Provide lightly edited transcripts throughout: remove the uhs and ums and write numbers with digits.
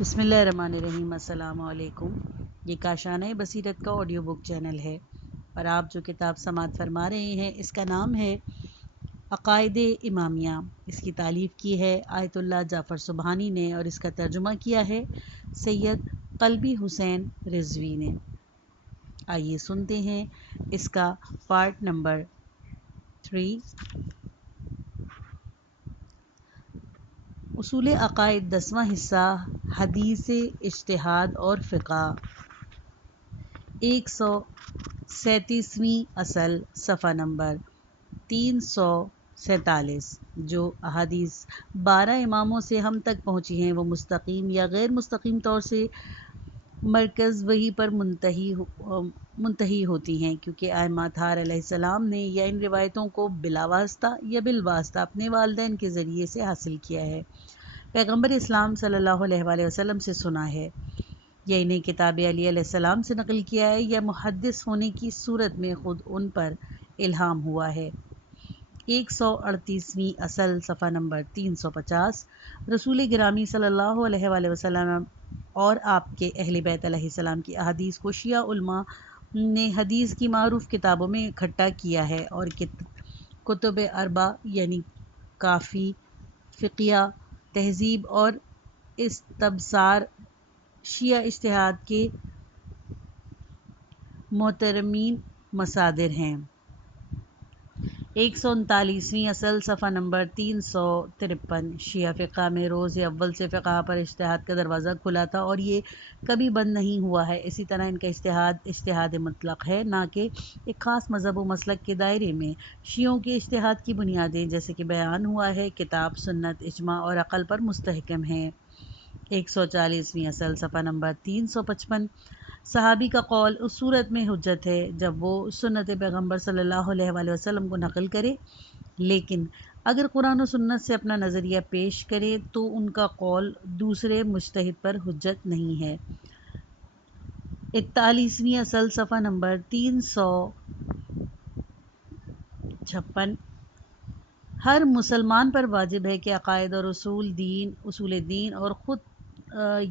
بسم اللہ الرحمن الرحیم۔ السلام علیکم۔ یہ کاشانہ بصیرت کا آڈیو بک چینل ہے اور آپ جو کتاب سماعت فرما رہے ہیں اس کا نام ہے عقائد امامیہ۔ اس کی تالیف کی ہے آیت اللہ جعفر سبحانی نے اور اس کا ترجمہ کیا ہے سید قلبی حسین رضوی نے۔ آئیے سنتے ہیں اس کا پارٹ نمبر 3۔ اصول عقائد 10واں حصہ حدیث اجتہاد اور فقہ۔ 137ویں اصل صفحہ نمبر 347۔ جو احادیث 12 اماموں سے ہم تک پہنچی ہیں وہ مستقیم یا غیر مستقیم طور سے مرکز وہی پر منتہی ہوتی ہیں، کیونکہ ائمہ اطہار علیہ السلام نے یا ان روایتوں کو بلا واسطہ یا بالواسطہ اپنے والدین کے ذریعے سے حاصل کیا ہے، پیغمبر اسلام صلی اللہ علیہ وآلہ وسلم سے سنا ہے، یا انہیں کتاب علی علیہ السلام سے نقل کیا ہے، یا محدث ہونے کی صورت میں خود ان پر الہام ہوا ہے۔ 138ویں اصل صفحہ نمبر 350۔ رسول گرامی صلی اللہ علیہ وآلہ وسلم اور آپ کے اہل بیت علیہ السلام کی احادیث کو شیعہ علماء نے حدیث کی معروف کتابوں میں اکٹھا کیا ہے اور کتب اربع یعنی کافی، فقیہ، تہذیب اور استبصار شیعہ اجتہاد کے محترمین مصادر ہیں۔ 139ویں اصل صفحہ نمبر 353۔ شیعہ فقہ میں روز اول سے فقہ پر اجتہاد کا دروازہ کھلا تھا اور یہ کبھی بند نہیں ہوا ہے۔ اسی طرح ان کا اجتہاد مطلق ہے، نہ کہ ایک خاص مذہب و مسلک کے دائرے میں۔ شیعوں کے اجتہاد کی بنیادیں جیسے کہ بیان ہوا ہے کتاب، سنت، اجماع اور عقل پر مستحکم ہیں۔ 140ویں اصل صفحہ نمبر 355۔ صحابی کا قول اس صورت میں حجت ہے جب وہ سنت پیغمبر صلی اللہ علیہ وآلہ وسلم کو نقل کرے، لیکن اگر قرآن و سنت سے اپنا نظریہ پیش کرے تو ان کا قول دوسرے مجتہد پر حجت نہیں ہے۔ 41ویں اصل صفحہ نمبر 356۔ ہر مسلمان پر واجب ہے کہ عقائد اور اصول دین اور خود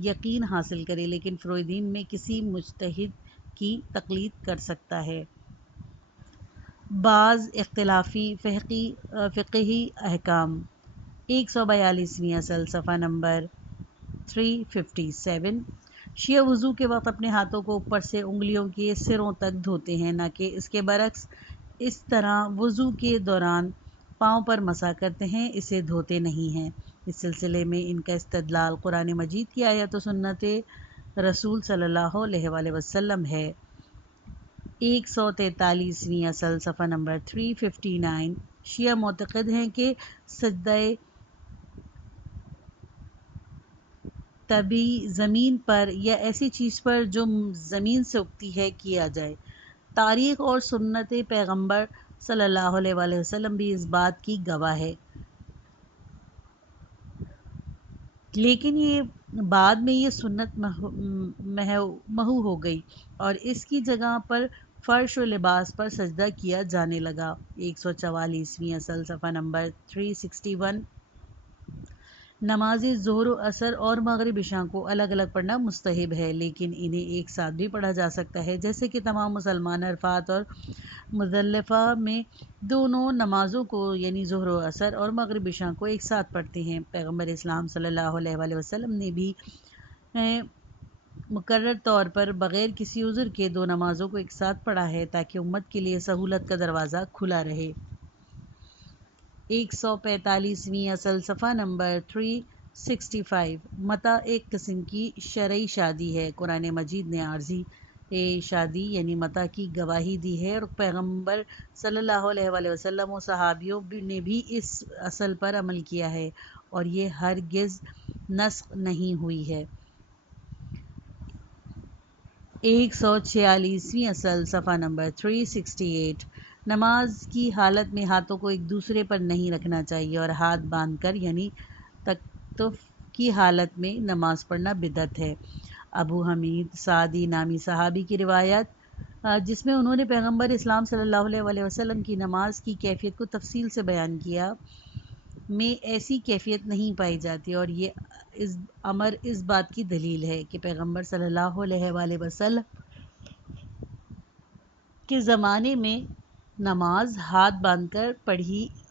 یقین حاصل کرے، لیکن فروع دین میں کسی مجتہد کی تقلید کر سکتا ہے۔ بعض اختلافی فقہی احکام۔ 142ویں اصل صفحہ نمبر 357۔ شیعہ وضو کے وقت اپنے ہاتھوں کو اوپر سے انگلیوں کے سروں تک دھوتے ہیں، نہ کہ اس کے برعکس۔ اس طرح وضو کے دوران پاؤں پر مسح کرتے ہیں، اسے دھوتے نہیں ہیں۔ اس سلسلے میں ان کا استدلال قرآن مجید کی آیت و سنت رسول صلی اللہ علیہ وآلہ وسلم ہے۔ 143ویں اصل صفحہ نمبر 359۔ شیعہ معتقد ہیں کہ سجدہ طبی زمین پر یا ایسی چیز پر جو زمین سے اگتی ہے کیا جائے۔ تاریخ اور سنت پیغمبر صلی اللہ علیہ وآلہ وسلم بھی اس بات کی گواہ ہے، لیکن بعد میں یہ سنت محو ہو گئی اور اس کی جگہ پر فرش و لباس پر سجدہ کیا جانے لگا۔ 144ویں اصل صفحہ نمبر 361۔ نماز ظہر و عصر اور مغرب عشاء کو الگ الگ پڑھنا مستحب ہے، لیکن انہیں ایک ساتھ بھی پڑھا جا سکتا ہے، جیسے کہ تمام مسلمان عرفات اور مزدلفہ میں دونوں نمازوں کو یعنی ظہر و عصر اور مغرب عشاء کو ایک ساتھ پڑھتے ہیں۔ پیغمبر اسلام صلی اللہ علیہ وآلہ وسلم نے بھی مقرر طور پر بغیر کسی عذر کے دو نمازوں کو ایک ساتھ پڑھا ہے تاکہ امت کے لیے سہولت کا دروازہ کھلا رہے۔ 145ویں اصل صفحہ نمبر 365۔ متع ایک قسم کی شرعی شادی ہے۔ قرآن مجید نے عارضی شادی یعنی متع کی گواہی دی ہے اور پیغمبر صلی اللہ علیہ وآلہ وسلم و صحابیوں نے بھی اس اصل پر عمل کیا ہے اور یہ ہرگز نسخ نہیں ہوئی ہے۔ 146ویں اصل صفحہ نمبر 368۔ نماز کی حالت میں ہاتھوں کو ایک دوسرے پر نہیں رکھنا چاہیے اور ہاتھ باندھ کر یعنی تکتف کی حالت میں نماز پڑھنا بدعت ہے۔ ابو حمید سعدی نامی صحابی کی روایت جس میں انہوں نے پیغمبر اسلام صلی اللہ علیہ وآلہ وسلم کی نماز کی کیفیت کو تفصیل سے بیان کیا میں ایسی کیفیت نہیں پائی جاتی اور یہ امر اس بات کی دلیل ہے کہ پیغمبر صلی اللہ علیہ وآلہ وسلم کے زمانے میں نماز ہاتھ باندھ کر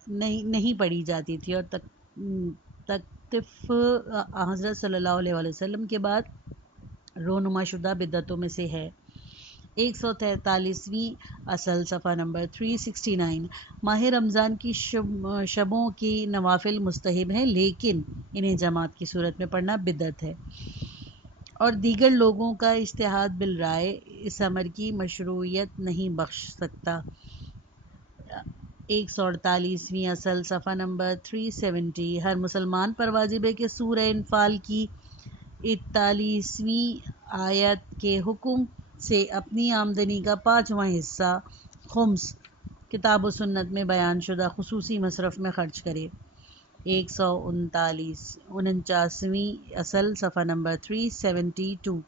نہیں پڑھی جاتی تھی، اور تکتف حضرت صلی اللہ علیہ وآلہ وسلم کے بعد رونما شدہ بدعتوں میں سے ہے۔ 143ویں اصل صفحہ نمبر 369۔ ماہ رمضان کی شبوں کی نوافل مستحب ہیں، لیکن انہیں جماعت کی صورت میں پڑھنا بدعت ہے، اور دیگر لوگوں کا اجتہاد بالرائے اس امر کی مشروعیت نہیں بخش سکتا۔ 148ویں اصل صفحہ نمبر 370۔ ہر مسلمان پر واجب ہے کہ سورہ انفال کی 41ویں آیت کے حکم سے اپنی آمدنی کا 5واں حصہ خمس کتاب و سنت میں بیان شدہ خصوصی مصرف میں خرچ کرے۔ 149ویں اصل صفحہ نمبر 372۔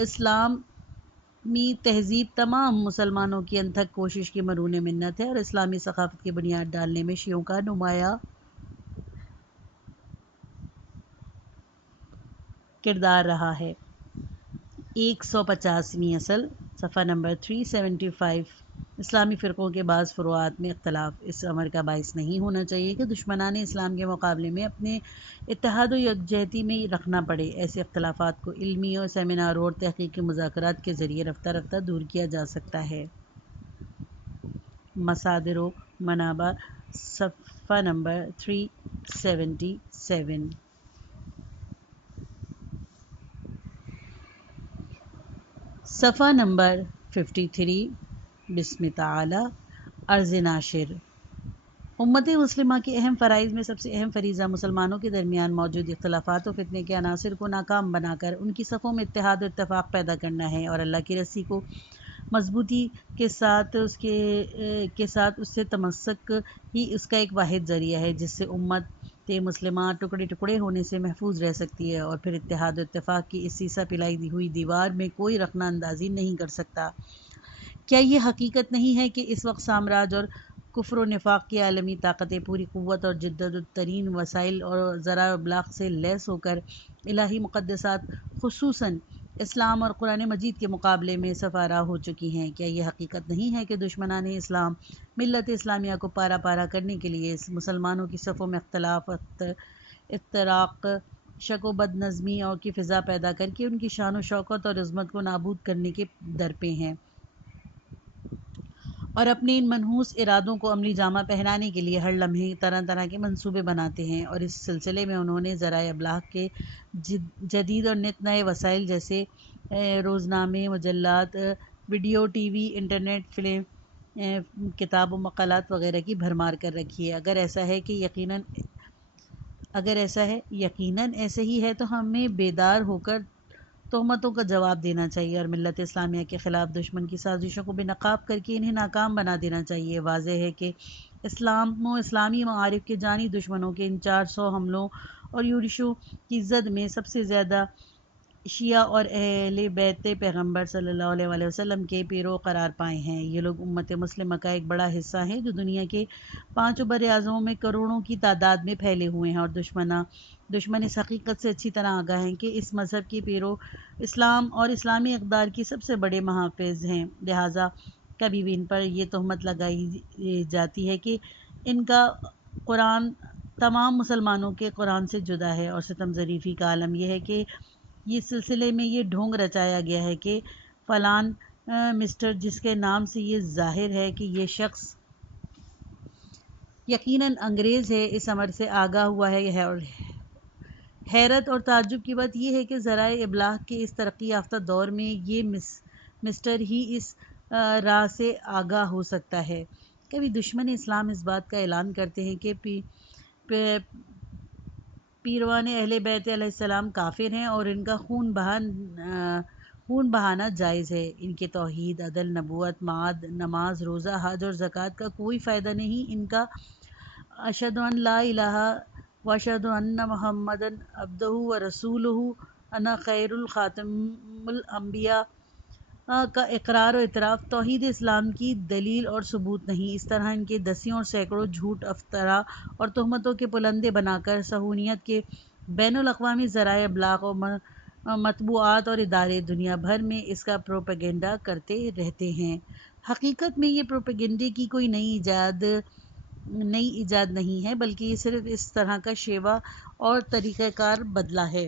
اسلامی تہذیب تمام مسلمانوں کی انتھک کوشش کی مرہون منت ہے، اور اسلامی ثقافت کی بنیاد ڈالنے میں شیعوں کا نمایاں کردار رہا ہے۔ 150ویں اصل صفحہ نمبر 375۔ اسلامی فرقوں کے بعض فروعات میں اختلاف اس امر کا باعث نہیں ہونا چاہیے کہ دشمنان اسلام کے مقابلے میں اپنے اتحاد و یکجہتی میں رکھنا پڑے۔ ایسے اختلافات کو علمی اور سیمیناروں اور تحقیقی مذاکرات کے ذریعے رفتہ رفتہ دور کیا جا سکتا ہے۔ مصادر و منابع صفحہ نمبر 377۔ صفحہ نمبر 53۔ بسم تعالی عرض ناشر۔ امت مسلمہ کے اہم فرائض میں سب سے اہم فریضہ مسلمانوں کے درمیان موجود اختلافات و فتنے کے عناصر کو ناکام بنا کر ان کی صفوں میں اتحاد و اتفاق پیدا کرنا ہے، اور اللہ کی رسی کو مضبوطی کے ساتھ اس سے تمسک ہی اس کا ایک واحد ذریعہ ہے جس سے امت مسلمہ ٹکڑے ٹکڑے ہونے سے محفوظ رہ سکتی ہے، اور پھر اتحاد و اتفاق کی اس سیسہ پلائی ہوئی دیوار میں کوئی رخنہ اندازی نہیں کر سکتا۔ کیا یہ حقیقت نہیں ہے کہ اس وقت سامراج اور کفر و نفاق کی عالمی طاقتیں پوری قوت اور جدت ترین وسائل اور ذرائع ابلاغ سے لیس ہو کر الہی مقدسات خصوصاً اسلام اور قرآن مجید کے مقابلے میں صفارہ ہو چکی ہیں؟ کیا یہ حقیقت نہیں ہے کہ دشمنان اسلام ملت اسلامیہ کو پارا پارا کرنے کے لیے مسلمانوں کی صفوں میں اختلاف، افتراق، شک و بد نظمی اور کی فضا پیدا کر کے ان کی شان و شوکت اور عظمت کو نابود کرنے کے درپے ہیں، اور اپنے ان منحوس ارادوں کو عملی جامہ پہنانے کے لیے ہر لمحے طرح طرح کے منصوبے بناتے ہیں؟ اور اس سلسلے میں انہوں نے ذرائع ابلاغ کے جدید اور نت نئے وسائل جیسے روزنامے، مجلات، video, TV, internet, film, کتاب و مقالات وغیرہ کی بھرمار کر رکھی ہے۔ اگر ایسا ہے یقیناً ایسے ہی ہے تو ہمیں بیدار ہو کر تہمتوں کا جواب دینا چاہیے، اور ملت اسلامیہ کے خلاف دشمن کی سازشوں کو بے نقاب کر کے انہیں ناکام بنا دینا چاہیے۔ واضح ہے کہ اسلام و اسلامی معارف کے جانی دشمنوں کے ان 400 حملوں اور یورشوں کی زد میں سب سے زیادہ شیعہ اور اہل بیت پیغمبر صلی اللہ علیہ وآلہ وسلم کے پیرو قرار پائے ہیں۔ یہ لوگ امت مسلمہ کا ایک بڑا حصہ ہیں جو دنیا کے 5 براعظموں میں کروڑوں کی تعداد میں پھیلے ہوئے ہیں، اور دشمن اس حقیقت سے اچھی طرح آگاہ ہیں کہ اس مذہب کے پیرو اسلام اور اسلامی اقدار کی سب سے بڑے محافظ ہیں، لہٰذا کبھی بھی ان پر یہ تہمت لگائی جاتی ہے کہ ان کا قرآن تمام مسلمانوں کے قرآن سے جدا ہے، اور ستم ظریفی کا عالم یہ ہے کہ یہ سلسلے میں یہ ڈھونگ رچایا گیا ہے کہ فلان مسٹر جس کے نام سے یہ ظاہر ہے کہ یہ شخص یقیناً انگریز ہے، اس امر سے آگاہ ہوا ہے، اور حیرت اور تعجب کی بات یہ ہے کہ ذرائع ابلاغ کے اس ترقی یافتہ دور میں یہ مسٹر ہی اس راہ سے آگاہ ہو سکتا ہے۔ کبھی دشمن اسلام اس بات کا اعلان کرتے ہیں کہ پیروان اہل بیت علیہ السلام کافر ہیں اور ان کا خون بہانا جائز ہے، ان کے توحید، عدل، نبوت، معاد، نماز، روزہ، حج اور زکوٰۃ کا کوئی فائدہ نہیں، ان کا اشہد ان لا الہ واشہد ان محمدًا عبدہ ورسولہ انا خیر الخاتم الانبیاء کا اقرار و اعتراف توحید اسلام کی دلیل اور ثبوت نہیں۔ اس طرح ان کے دسیوں اور سینکڑوں جھوٹ، افطرا اور تہمتوں کے پلندے بنا کر صہیونیت کے بین الاقوامی ذرائع ابلاغ اور مطبوعات اور ادارے دنیا بھر میں اس کا پروپیگنڈا کرتے رہتے ہیں۔ حقیقت میں یہ پروپیگنڈے کی کوئی نئی ایجاد نہیں ہے، بلکہ یہ صرف اس طرح کا شیوا اور طریقہ کار بدلا ہے،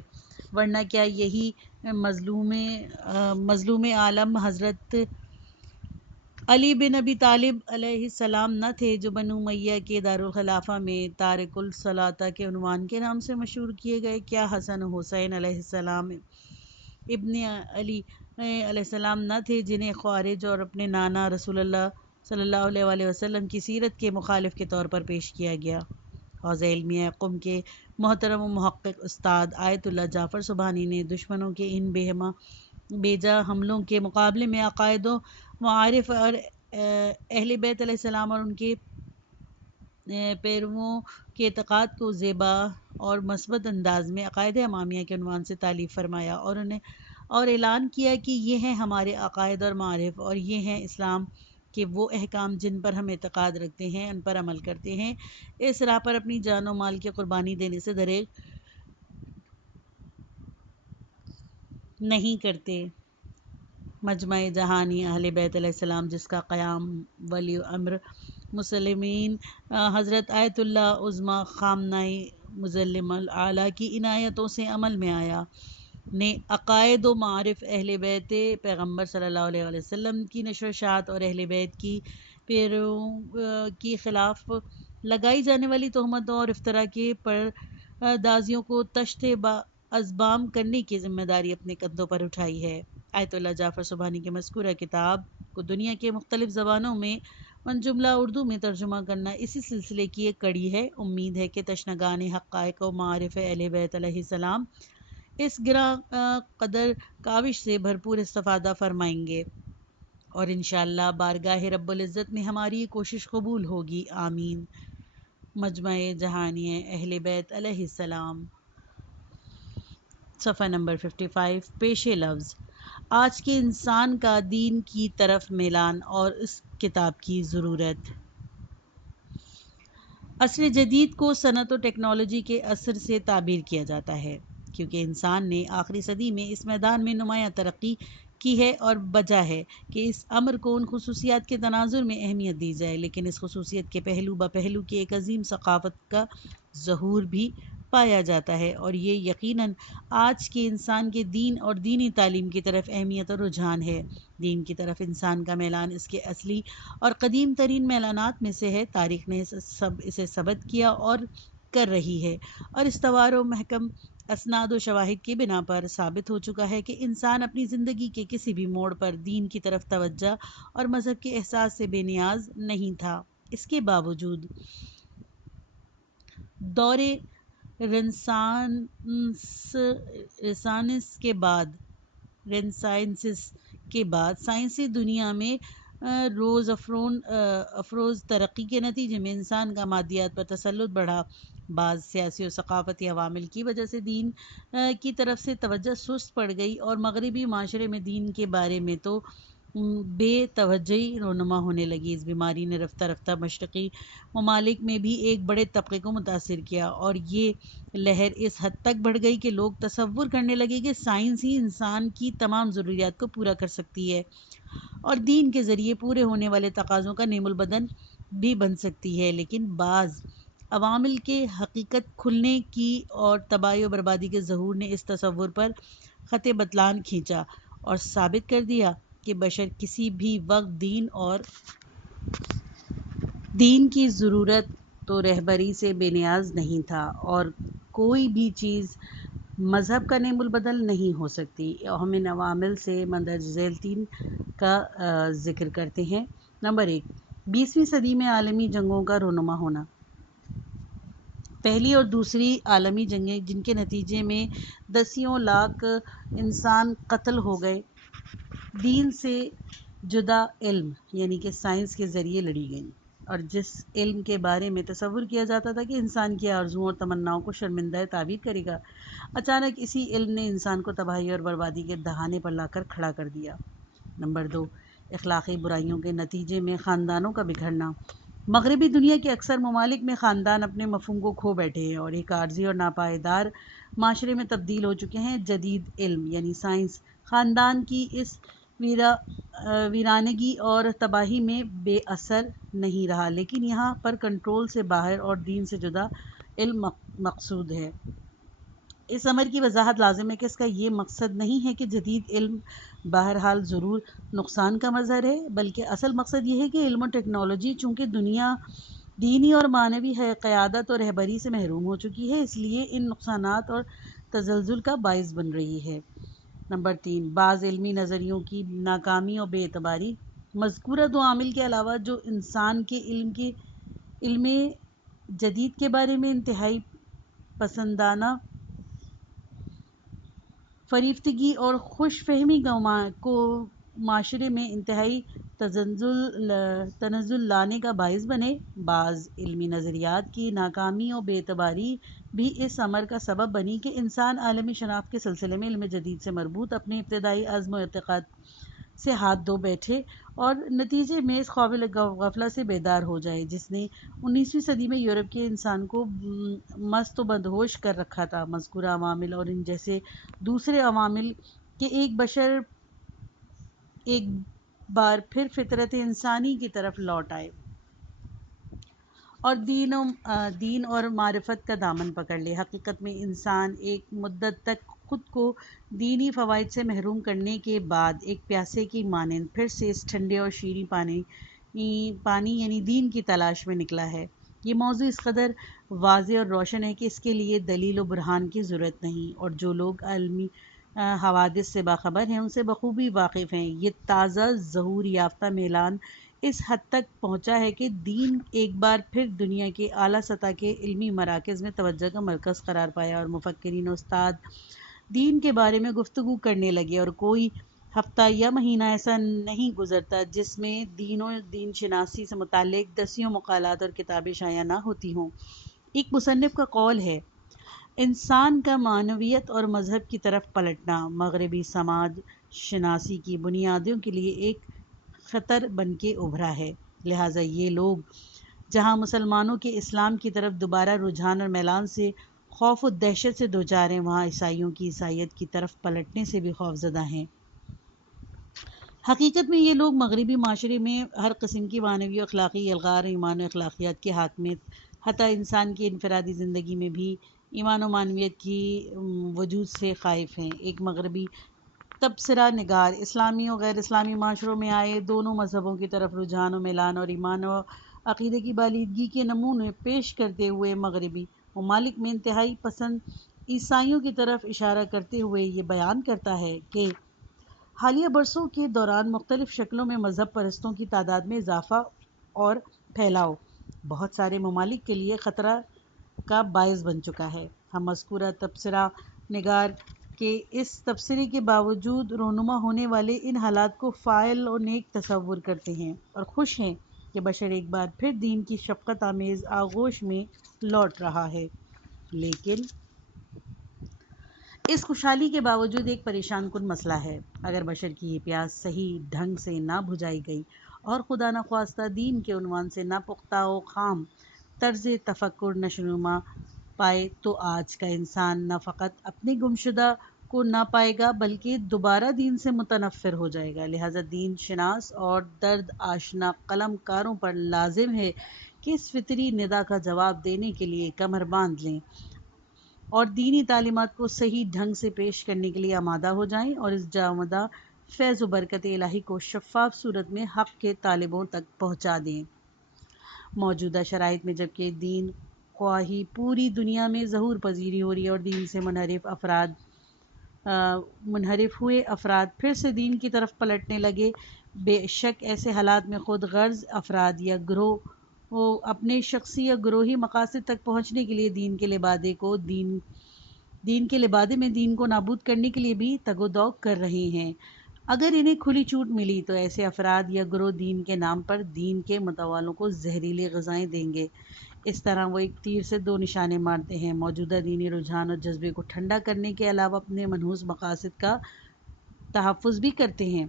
ورنہ کیا یہی مظلوم عالم حضرت علی بن ابی طالب علیہ السلام نہ تھے، جو بنو امیہ کے دارالخلافہ میں تارک الصلاۃ کے عنوان کے نام سے مشہور کیے گئے؟ کیا حسن و حسین علیہ السلام ابن علی علیہ السلام نہ تھے، جنہیں خوارج اور اپنے نانا رسول اللہ صلی اللہ علیہ وآلہ وسلم کی سیرت کے مخالف کے طور پر پیش کیا گیا؟ حوزہ علمیہ قم کے محترم و محقق استاد آیت اللہ جعفر سبحانی نے دشمنوں کے ان بیجا حملوں کے مقابلے میں عقائد و معارف اور اہل بیت علیہ السلام اور ان کے پیرووں کے اعتقاد کو زیبا اور مثبت انداز میں عقائد امامیہ کے عنوان سے تعلیف فرمایا اور اعلان کیا کہ یہ ہیں ہمارے عقائد اور معارف، اور یہ ہیں اسلام کے وہ احکام جن پر ہم اعتقاد رکھتے ہیں، ان پر عمل کرتے ہیں، اس راہ پر اپنی جان و مال کی قربانی دینے سے دریغ نہیں کرتے۔ مجمع جہانی اہل بیت علیہ السلام، جس کا قیام ولی امر مسلمین حضرت آیت اللہ عظمیٰ خامنہ مظلم الاعلیٰ کی عنایتوں سے عمل میں آیا، نے عقائد و معارف اہل بیت پیغمبر صلی اللہ علیہ وآلہ وسلم کی نشر و اشاعت اور اہل بیت کی پیرووں کی خلاف لگائی جانے والی تہمتوں اور افتراء کے پردازیوں کو تشت ازبام کرنے کی ذمہ داری اپنے کندھوں پر اٹھائی ہے۔ آیت اللہ جعفر سبحانی کی مذکورہ کتاب کو دنیا کے مختلف زبانوں میں من جملہ اردو میں ترجمہ کرنا اسی سلسلے کی ایک کڑی ہے۔ امید ہے کہ تشنگان حقائق و معارف اہل بیت علیہ السلام اس گراں قدر کاوش سے بھرپور استفادہ فرمائیں گے، اور انشاءاللہ بارگاہ رب العزت میں ہماری یہ کوشش قبول ہوگی، آمین۔ مجمع جہانی اہل بیت علیہ السلام، صفحہ نمبر 55۔ پیش لفظ: آج کے انسان کا دین کی طرف میلان اور اس کتاب کی ضرورت۔ عصر جدید کو صنعت و ٹیکنالوجی کے عصر سے تعبیر کیا جاتا ہے، کیونکہ انسان نے آخری صدی میں اس میدان میں نمایاں ترقی کی ہے، اور بجا ہے کہ اس امر کو ان خصوصیات کے تناظر میں اہمیت دی جائے، لیکن اس خصوصیت کے پہلو بہ پہلو کی ایک عظیم ثقافت کا ظہور بھی پایا جاتا ہے، اور یہ یقیناً آج کے انسان کے دین اور دینی تعلیم کی طرف اہمیت اور رجحان ہے۔ دین کی طرف انسان کا میلان اس کے اصلی اور قدیم ترین میلانات میں سے ہے۔ تاریخ نے اسے ثبت کیا اور کر رہی ہے، اور استوار و محکم اسناد و شواہد کی بنا پر ثابت ہو چکا ہے کہ انسان اپنی زندگی کے کسی بھی موڑ پر دین کی طرف توجہ اور مذہب کے احساس سے بے نیاز نہیں تھا۔ اس کے باوجود دور رنسانس کے بعد سائنسی دنیا میں روز افروز ترقی کے نتیجے میں انسان کا مادیات پر تسلط بڑھا۔ بعض سیاسی و ثقافتی عوامل کی وجہ سے دین کی طرف سے توجہ سست پڑ گئی، اور مغربی معاشرے میں دین کے بارے میں تو بے توجہی رونما ہونے لگی۔ اس بیماری نے رفتہ رفتہ مشرقی ممالک میں بھی ایک بڑے طبقے کو متاثر کیا، اور یہ لہر اس حد تک بڑھ گئی کہ لوگ تصور کرنے لگے کہ سائنس ہی انسان کی تمام ضروریات کو پورا کر سکتی ہے، اور دین کے ذریعے پورے ہونے والے تقاضوں کا نعم البدن بھی بن سکتی ہے۔ لیکن بعض عوامل کے حقیقت کھلنے کی اور تباہی و بربادی کے ظہور نے اس تصور پر خط بطلان کھینچا، اور ثابت کر دیا کہ بشر کسی بھی وقت دین کی ضرورت تو رہبری سے بے نیاز نہیں تھا، اور کوئی بھی چیز مذہب کا نعم البدل نہیں ہو سکتی۔ ہم ان عوامل سے مندرجہ ذیل 3 کا ذکر کرتے ہیں۔ نمبر 1، 20ویں صدی میں عالمی جنگوں کا رونما ہونا۔ پہلی اور دوسری عالمی جنگیں، جن کے نتیجے میں دسیوں لاکھ انسان قتل ہو گئے، دین سے جدا علم یعنی کہ سائنس کے ذریعے لڑی گئیں، اور جس علم کے بارے میں تصور کیا جاتا تھا کہ انسان کی آرزوؤں اور تمناؤں کو شرمندہ تعبیر کرے گا، اچانک اسی علم نے انسان کو تباہی اور بربادی کے دہانے پر لا کر کھڑا کر دیا۔ نمبر 2، اخلاقی برائیوں کے نتیجے میں خاندانوں کا بکھرنا۔ مغربی دنیا کے اکثر ممالک میں خاندان اپنے مفہوم کو کھو بیٹھے ہیں اور ایک عارضی اور ناپائیدار معاشرے میں تبدیل ہو چکے ہیں۔ جدید علم یعنی سائنس خاندان کی اس ویرانگی اور تباہی میں بے اثر نہیں رہا، لیکن یہاں پر کنٹرول سے باہر اور دین سے جدا علم مقصود ہے۔ اس امر کی وضاحت لازم ہے کہ اس کا یہ مقصد نہیں ہے کہ جدید علم بہرحال ضرور نقصان کا مظہر ہے، بلکہ اصل مقصد یہ ہے کہ علم و ٹیکنالوجی چونکہ دنیا دینی اور معنوی قیادت اور رہبری سے محروم ہو چکی ہے، اس لیے ان نقصانات اور تزلزل کا باعث بن رہی ہے۔ نمبر 3، بعض علمی نظریوں کی ناکامی اور بے اعتباری۔ مذکورہ دو عامل کے علاوہ جو انسان کے علم جدید کے بارے میں انتہائی پسندانہ فریفتگی اور خوش فہمی کو معاشرے میں انتہائی تنزل لانے کا باعث بنے، بعض علمی نظریات کی ناکامی اور بے اعتباری بھی اس امر کا سبب بنی کہ انسان عالمی شناخت کے سلسلے میں علم جدید سے مربوط اپنے ابتدائی عزم و اعتقاد سے ہاتھ دھو بیٹھے اور نتیجے میں اس خواب غفلت سے بیدار ہو جائے جس نے 19ویں صدی میں یورپ کے انسان کو مست و بدہوش کر رکھا تھا۔ مذکورہ عوامل اور ان جیسے دوسرے عوامل کہ ایک بشر ایک بار پھر فطرت انسانی کی طرف لوٹ آئے اور دین اور معرفت کا دامن پکڑ لے۔ حقیقت میں انسان ایک مدت تک خود کو دینی فوائد سے محروم کرنے کے بعد ایک پیاسے کی مانند پھر سے اس ٹھنڈے اور شیریں پانی یعنی دین کی تلاش میں نکلا ہے۔ یہ موضوع اس قدر واضح اور روشن ہے کہ اس کے لیے دلیل و برہان کی ضرورت نہیں، اور جو لوگ عالمی حوادث سے باخبر ہیں ان سے بخوبی واقف ہیں۔ یہ تازہ ظہور یافتہ میلان اس حد تک پہنچا ہے کہ دین ایک بار پھر دنیا کے اعلیٰ سطح کے علمی مراکز میں توجہ کا مرکز قرار پایا اور مفکرین و استاد دین کے بارے میں گفتگو کرنے لگے، اور کوئی ہفتہ یا مہینہ ایسا نہیں گزرتا جس میں دین و دین شناسی سے متعلق دسیوں مقالات اور کتابیں شائع نہ ہوتی ہوں۔ ایک مصنف کا قول ہے، انسان کا معنویت اور مذہب کی طرف پلٹنا مغربی سماج شناسی کی بنیادوں کے لیے ایک خطر بن کے ابھرا ہے، لہٰذا یہ لوگ جہاں مسلمانوں کے اسلام کی طرف دوبارہ رجحان اور میلان سے خوف و دہشت سے دوچار ہیں، وہاں عیسائیوں کی عیسائیت کی طرف پلٹنے سے بھی خوف زدہ ہیں۔ حقیقت میں یہ لوگ مغربی معاشرے میں ہر قسم کی معنوی و اخلاقی الغار، ایمان و اخلاقیات کی حاکمیت، حتیٰ انسان کی انفرادی زندگی میں بھی ایمان و معنویت کی وجود سے خائف ہیں۔ ایک مغربی تبصرہ نگار اسلامی و غیر اسلامی معاشروں میں آئے دونوں مذہبوں کی طرف رجحان و میلان اور ایمان و عقیدے کی بالیدگی کے نمونے پیش کرتے ہوئے مغربی ممالک میں انتہائی پسند عیسائیوں کی طرف اشارہ کرتے ہوئے یہ بیان کرتا ہے کہ حالیہ برسوں کے دوران مختلف شکلوں میں مذہب پرستوں کی تعداد میں اضافہ اور پھیلاؤ بہت سارے ممالک کے لیے خطرہ کا باعث بن چکا ہے۔ ہم مذکورہ تبصرہ نگار کے اس تبصرے کے باوجود رونما ہونے والے ان حالات کو فاعل و نیک تصور کرتے ہیں اور خوش ہیں کہ بشر ایک بار پھر دین کی شفقت آمیز آغوش میں لوٹ رہا ہے، لیکن اس خوشحالی کے باوجود ایک پریشان کن مسئلہ ہے۔ اگر بشر کی یہ پیاس صحیح ڈھنگ سے نہ بجھائی گئی اور خدا نخواستہ دین کے عنوان سے نہ پختہ و خام طرز تفکر نشوونما پائے تو آج کا انسان نہ فقط اپنے گمشدہ کو نہ پائے گا بلکہ دوبارہ دین سے متنفر ہو جائے گا۔ لہٰذا دین شناس اور درد آشنا قلم کاروں پر لازم ہے کہ اس فطری ندا کا جواب دینے کے لیے کمر باندھ لیں اور دینی تعلیمات کو صحیح ڈھنگ سے پیش کرنے کے لیے آمادہ ہو جائیں اور اس جامدہ فیض و برکت الہی کو شفاف صورت میں حق کے طالبوں تک پہنچا دیں۔ موجودہ شرائط میں جبکہ دین خواہی پوری دنیا میں ظہور پذیری ہو رہی ہے اور دین سے منحرف ہوئے افراد پھر سے دین کی طرف پلٹنے لگے، بے شک ایسے حالات میں خود غرض افراد یا گروہ اپنے شخصی یا گروہی مقاصد تک پہنچنے کے لیے دین کے لبادے میں دین کو نابود کرنے کے لیے بھی تگ و دو کر رہے ہیں۔ اگر انہیں کھلی چھوٹ ملی تو ایسے افراد یا گروہ دین کے نام پر دین کے متوالوں کو زہریلی غذائیں دیں گے۔ اس طرح وہ ایک تیر سے دو نشانے مارتے ہیں، موجودہ دینی رجحان اور جذبے کو ٹھنڈا کرنے کے علاوہ اپنے منحوس مقاصد کا تحفظ بھی کرتے ہیں۔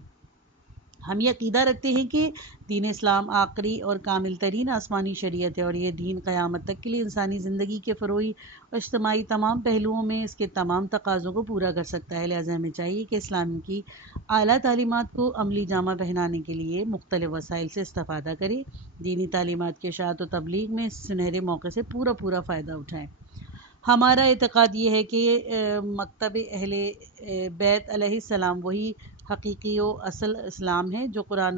ہم یہ عقیدہ رکھتے ہیں کہ دین اسلام آخری اور کامل ترین آسمانی شریعت ہے، اور یہ دین قیامت تک کے لیے انسانی زندگی کے فروعی اور اجتماعی تمام پہلوؤں میں اس کے تمام تقاضوں کو پورا کر سکتا ہے۔ لہٰذا ہمیں چاہیے کہ اسلام کی اعلیٰ تعلیمات کو عملی جامہ پہنانے کے لیے مختلف وسائل سے استفادہ کریں، دینی تعلیمات کی اشاعت و تبلیغ میں اس سنہرے موقع سے پورا فائدہ اٹھائیں۔ ہمارا اعتقاد یہ ہے کہ مکتب اہل بیت علیہ السلام وہی حقیقی و اصل اسلام ہے جو قرآن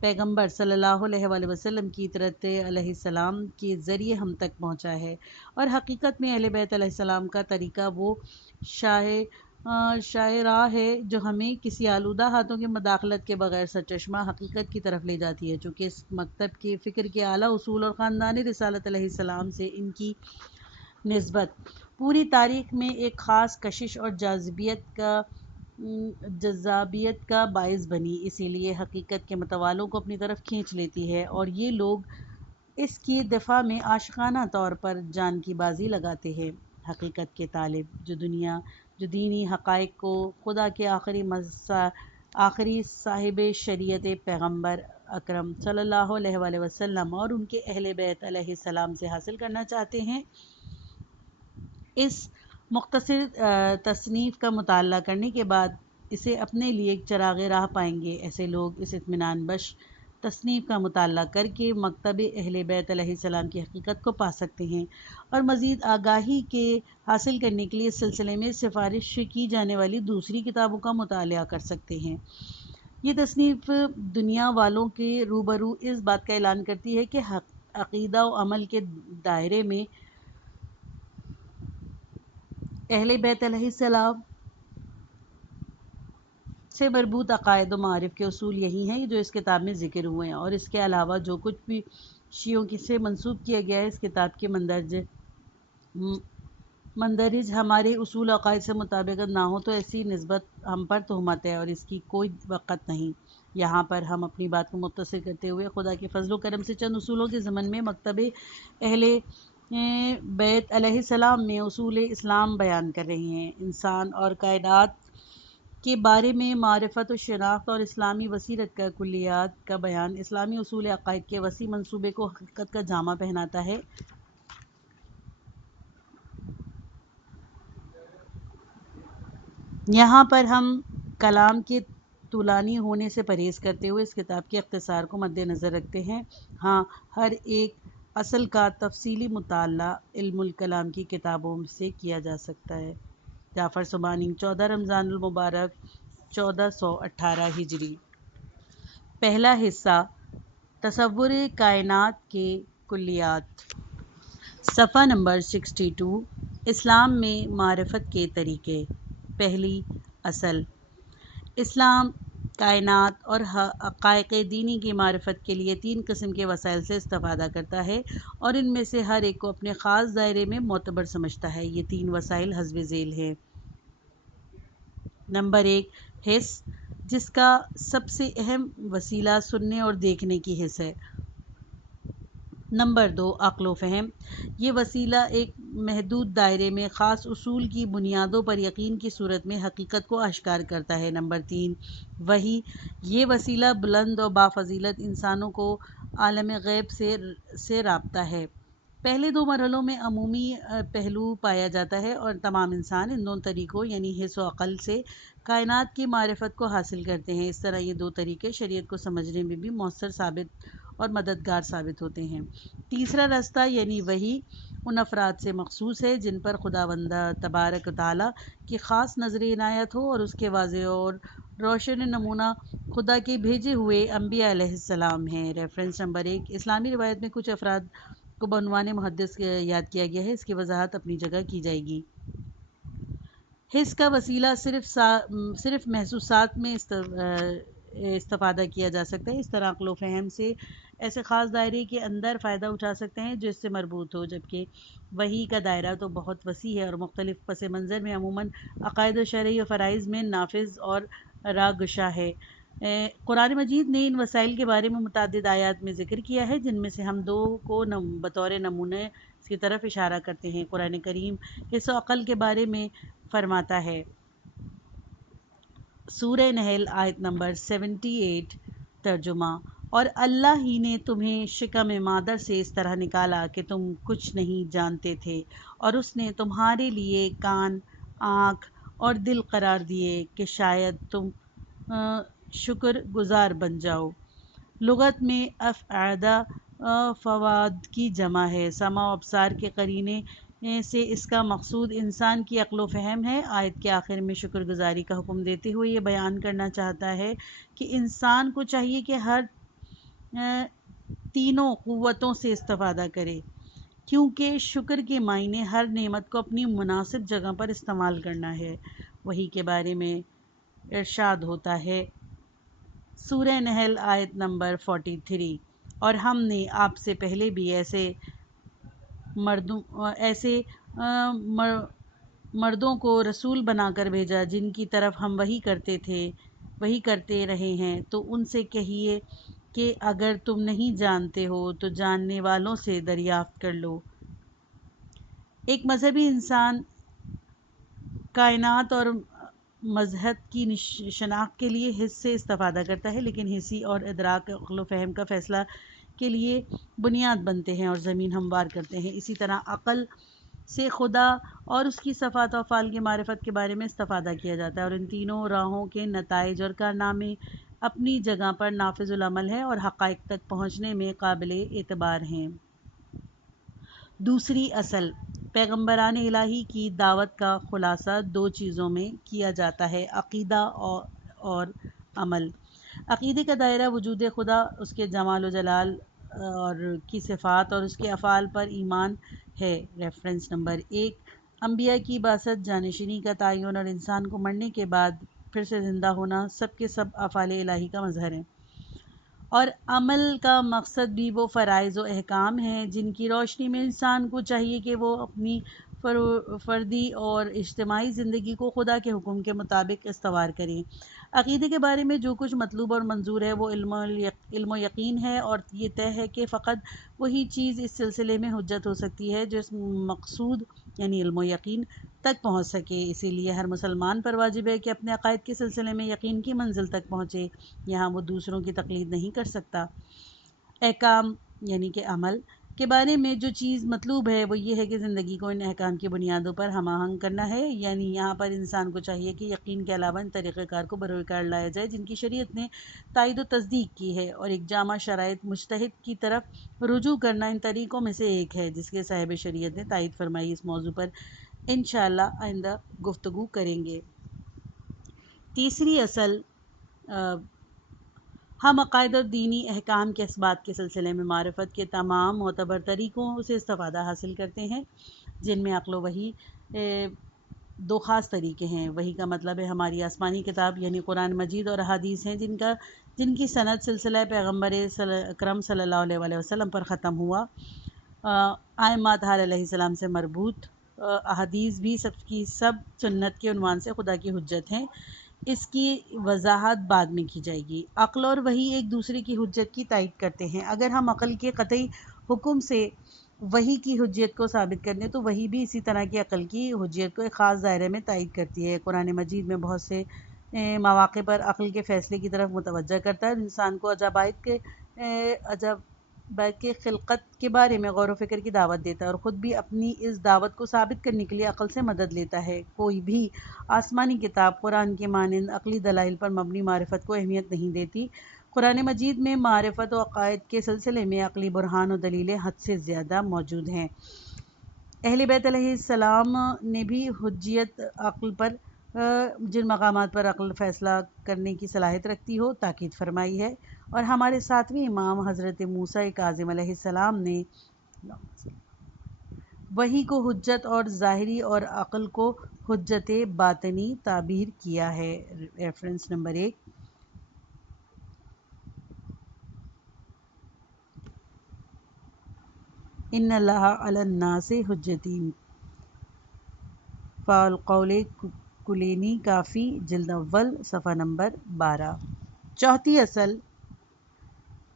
پیغمبر صلی اللہ علیہ وآلہ وسلم کی اطرت علیہ السلام کے ذریعے ہم تک پہنچا ہے، اور حقیقت میں اہل بیت علیہ السلام کا طریقہ وہ شاہراہ ہے جو ہمیں کسی آلودہ ہاتھوں کی مداخلت کے بغیر سرچشمہ حقیقت کی طرف لے جاتی ہے، چونکہ اس مکتب کے فکر کے اعلیٰ اصول اور خاندانی رسالت علیہ السلام سے ان کی نسبت پوری تاریخ میں ایک خاص کشش اور جذابیت کا باعث بنی، اسی لیے حقیقت کے متوالوں کو اپنی طرف کھینچ لیتی ہے، اور یہ لوگ اس کی دفاع میں عاشقانہ طور پر جان کی بازی لگاتے ہیں۔ حقیقت کے طالب جو دینی حقائق کو خدا کے آخری صاحب شریعت پیغمبر اکرم صلی اللہ علیہ وآلہ وسلم اور ان کے اہل بیت علیہ السلام سے حاصل کرنا چاہتے ہیں، اس مختصر تصنیف کا مطالعہ کرنے کے بعد اسے اپنے لیے ایک چراغ راہ پائیں گے۔ ایسے لوگ اس اطمینان بخش تصنیف کا مطالعہ کر کے مکتب اہل بیت علیہ السلام کی حقیقت کو پا سکتے ہیں، اور مزید آگاہی کے حاصل کرنے کے لیے اس سلسلے میں سفارش کی جانے والی دوسری کتابوں کا مطالعہ کر سکتے ہیں۔ یہ تصنیف دنیا والوں کے روبرو اس بات کا اعلان کرتی ہے کہ عقیدہ و عمل کے دائرے میں اہل بیت علیہ السلام سے مربوط عقائد و معارف کے اصول یہی ہیں جو اس کتاب میں ذکر ہوئے ہیں، اور اس کے علاوہ جو کچھ بھی شیعوں سے منسوب کیا گیا ہے اس کتاب کے مندرج ہمارے اصول عقائد سے مطابقت نہ ہو تو ایسی نسبت ہم پر تہمت ہے، اور اس کی کوئی وقت نہیں۔ یہاں پر ہم اپنی بات کو مختصر کرتے ہوئے خدا کے فضل و کرم سے چند اصولوں کے ضمن میں مکتب اہل بیت علیہ السلام میں اصول اسلام بیان کر رہے ہیں۔ انسان اور کائنات کے بارے میں معرفت و شناخت اور اسلامی بصیرت کا کلیات کا بیان اسلامی اصول عقائد کے وسیع منصوبے کو حقیقت کا جامہ پہناتا ہے۔ یہاں پر ہم کلام کے طولانی ہونے سے پرہیز کرتے ہوئے اس کتاب کے اختصار کو مد نظر رکھتے ہیں۔ ہاں، ہر ایک اصل کا تفصیلی مطالعہ علم الکلام کی کتابوں سے کیا جا سکتا ہے۔ جعفر سبحانی، 14 رمضان المبارک 1418 ہجری۔ پہلا حصہ، تصور کائنات کے کلیات، صفحہ نمبر 62۔ اسلام میں معرفت کے طریقے۔ پہلی اصل، اسلام کائنات اور حقائق دینی کی معرفت کے لیے 3 قسم کے وسائل سے استفادہ کرتا ہے، اور ان میں سے ہر ایک کو اپنے خاص دائرے میں معتبر سمجھتا ہے۔ یہ 3 وسائل حسب ذیل ہیں۔ نمبر 1، حس، جس کا سب سے اہم وسیلہ سننے اور دیکھنے کی حس ہے۔ نمبر 2، عقل و فہم، یہ وسیلہ ایک محدود دائرے میں خاص اصول کی بنیادوں پر یقین کی صورت میں حقیقت کو آشکار کرتا ہے۔ نمبر 3، وحی، یہ وسیلہ بلند و بافضیلت انسانوں کو عالم غیب سے رابطہ ہے۔ پہلے 2 مرحلوں میں عمومی پہلو پایا جاتا ہے، اور تمام انسان ان دونوں طریقوں یعنی حس و عقل سے کائنات کی معرفت کو حاصل کرتے ہیں۔ اس طرح یہ 2 طریقے شریعت کو سمجھنے میں بھی مؤثر ثابت اور مددگار ثابت ہوتے ہیں۔ تیسرا راستہ یعنی وحی ان افراد سے مخصوص ہے جن پر خداوند تبارک و تعالیٰ کی خاص نظر عنایت ہو، اور اس کے واضح اور روشن نمونہ خدا کے بھیجے ہوئے انبیاء علیہ السلام ہیں۔ ریفرنس نمبر 1، اسلامی روایت میں کچھ افراد کو بعنوان محدث یاد کیا گیا ہے، اس کی وضاحت اپنی جگہ کی جائے گی۔ حس کا وسیلہ صرف محسوسات میں استفادہ کیا جا سکتا ہے۔ اس طرح عقل و فہم سے ایسے خاص دائرے کے اندر فائدہ اٹھا سکتے ہیں جو اس سے مربوط ہو، جبکہ وحی کا دائرہ تو بہت وسیع ہے اور مختلف پس منظر میں عموماً عقائد و شرعی و فرائض میں نافذ اور راہ گشا ہے۔ قرآن مجید نے ان وسائل کے بارے میں متعدد آیات میں ذکر کیا ہے، جن میں سے ہم 2 کو بطور نمونے اس کی طرف اشارہ کرتے ہیں۔ قرآن کریم حس و عقل کے بارے میں فرماتا ہے، سورہ نحل آیت نمبر 78 ترجمہ۔ اور اللہ ہی نے تمہیں شکم مادر سے اس طرح نکالا کہ تم کچھ نہیں جانتے تھے، اور اس نے تمہارے لیے کان، آنکھ اور دل قرار دیے کہ شاید تم شکر گزار بن جاؤ۔ لغت میں افعدہ فواد کی جمع ہے۔ سمع و ابصار کے قرینے سے اس کا مقصود انسان کی عقل و فہم ہے۔ آیت کے آخر میں شکر گزاری کا حکم دیتے ہوئے یہ بیان کرنا چاہتا ہے کہ انسان کو چاہیے کہ ہر تینوں قوتوں سے استفادہ کرے، کیونکہ شکر کے معنی ہر نعمت کو اپنی مناسب جگہ پر استعمال کرنا ہے۔ وہی کے بارے میں ارشاد ہوتا ہے سورہ نحل آیت نمبر 43، اور ہم نے آپ سے پہلے بھی ایسے مردوں کو رسول بنا کر بھیجا جن کی طرف ہم وحی کرتے رہے ہیں، تو ان سے کہیے کہ اگر تم نہیں جانتے ہو تو جاننے والوں سے دریافت کر لو۔ ایک مذہبی انسان کائنات اور مذہب کی شناخت کے لیے حس سے استفادہ کرتا ہے، لیکن حسی اور ادراک عقل و فہم کا فیصلہ کے لیے بنیاد بنتے ہیں اور زمین ہموار کرتے ہیں۔ اسی طرح عقل سے خدا اور اس کی صفات و افعال کی معرفت کے بارے میں استفادہ کیا جاتا ہے، اور ان تینوں راہوں کے نتائج اور کارنامے اپنی جگہ پر نافذ العمل ہیں اور حقائق تک پہنچنے میں قابل اعتبار ہیں۔ دوسری اصل، پیغمبران الہی کی دعوت کا خلاصہ دو چیزوں میں کیا جاتا ہے: عقیدہ اور عمل۔ عقیدے کا دائرہ وجود خدا، اس کے جمال و جلال اور کی صفات اور اس کے افعال پر ایمان ہے۔ ریفرنس نمبر 1، انبیاء کی بعثت، جانشینی کا تعین اور انسان کو مرنے کے بعد پھر سے زندہ ہونا سب کے سب افعال الہی کا مظہر ہیں۔ اور عمل کا مقصد بھی وہ فرائض و احکام ہیں جن کی روشنی میں انسان کو چاہیے کہ وہ اپنی فردی اور اجتماعی زندگی کو خدا کے حکم کے مطابق استوار کریں۔ عقیدے کے بارے میں جو کچھ مطلوب اور منظور ہے وہ علم و یقین ہے، اور یہ طے ہے کہ فقط وہی چیز اس سلسلے میں حجت ہو سکتی ہے جو اس مقصود یعنی علم و یقین تک پہنچ سکے۔ اسی لیے ہر مسلمان پر واجب ہے کہ اپنے عقائد کے سلسلے میں یقین کی منزل تک پہنچے، یہاں وہ دوسروں کی تقلید نہیں کر سکتا۔ احکام یعنی کہ عمل کے بارے میں جو چیز مطلوب ہے وہ یہ ہے کہ زندگی کو ان احکام کی بنیادوں پر ہم آہنگ کرنا ہے، یعنی یہاں پر انسان کو چاہیے کہ یقین کے علاوہ ان طریقہ کار کو بروئے کار لایا جائے جن کی شریعت نے تائید و تصدیق کی ہے، اور ایک جامع شرائط مجتہد کی طرف رجوع کرنا ان طریقوں میں سے ایک ہے جس کے صاحب شریعت نے تائید فرمائی۔ اس موضوع پر انشاءاللہ آئندہ گفتگو کریں گے۔ تیسری اصل، ہم عقائد اور دینی احکام کے اثبات کے سلسلے میں معرفت کے تمام معتبر طریقوں سے استفادہ حاصل کرتے ہیں، جن میں عقل و وحی دو خاص طریقے ہیں۔ وحی کا مطلب ہے ہماری آسمانی کتاب یعنی قرآن مجید، اور احادیث ہیں جن کی سند سلسلہ پیغمبر اکرم صلی اللہ علیہ وسلم پر ختم ہوا۔ ائمہ اطہار علیہ السلام سے مربوط احادیث بھی سب کی سب سنت کے عنوان سے خدا کی حجت ہیں۔ اس کی وضاحت بعد میں کی جائے گی۔ عقل اور وحی ایک دوسرے کی حجت کی تائید کرتے ہیں۔ اگر ہم عقل کے قطعی حکم سے وحی کی حجت کو ثابت کر دیں تو وحی بھی اسی طرح کی عقل کی حجت کو ایک خاص دائرے میں تائید کرتی ہے۔ قرآن مجید میں بہت سے مواقع پر عقل کے فیصلے کی طرف متوجہ کرتا ہے اور انسان کو عجائب کے خلقت کے بارے میں غور و فکر کی دعوت دیتا ہے، اور خود بھی اپنی اس دعوت کو ثابت کرنے کے لیے عقل سے مدد لیتا ہے۔ کوئی بھی آسمانی کتاب قرآن کے مانند عقلی دلائل پر مبنی معرفت کو اہمیت نہیں دیتی۔ قرآن مجید میں معرفت و عقائد کے سلسلے میں عقلی برہان و دلیلیں حد سے زیادہ موجود ہیں۔ اہل بیت علیہ السلام نے بھی حجیت عقل پر جن مقامات پر عقل فیصلہ کرنے کی صلاحیت رکھتی ہو تاکید فرمائی ہے، اور ہمارے ساتویں امام حضرت موسیٰ کاظم علیہ السلام نے وحی کو حجت اور ظاہری اور عقل کو حجت باطنی تعبیر کیا ہے۔ ریفرنس نمبر 1، ان اللہ علی الناس حجتی فالقول کلینی کافی، جلد اول، صفحہ نمبر 12۔ چوتھی اصل،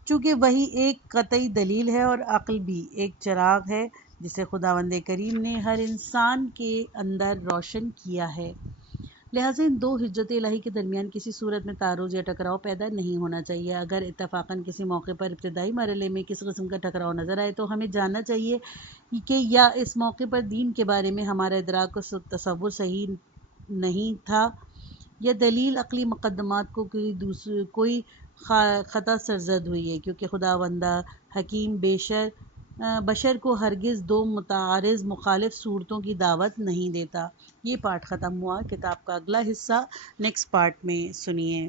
چونکہ وحی ایک قطعی دلیل ہے اور عقل بھی ایک چراغ ہے جسے خداوند کریم نے ہر انسان کے اندر روشن کیا ہے، لہٰذا ان دو حجت الہی کے درمیان کسی صورت میں تعارض یا ٹکراؤ پیدا نہیں ہونا چاہیے۔ اگر اتفاقاً کسی موقع پر ابتدائی مرحلے میں کس قسم کا ٹکراؤ نظر آئے تو ہمیں جاننا چاہیے کہ یا اس موقع پر دین کے بارے میں ہمارا ادراک و تصور صحیح نہیں تھا، یا دلیل عقلی مقدمات کو کوئی خطا سرزد ہوئی ہے، کیونکہ خداوندہ حکیم بشر کو ہرگز دو متعارض مخالف صورتوں کی دعوت نہیں دیتا۔ یہ پارٹ ختم ہوا۔ کتاب کا اگلا حصہ نیکسٹ پارٹ میں سنیے۔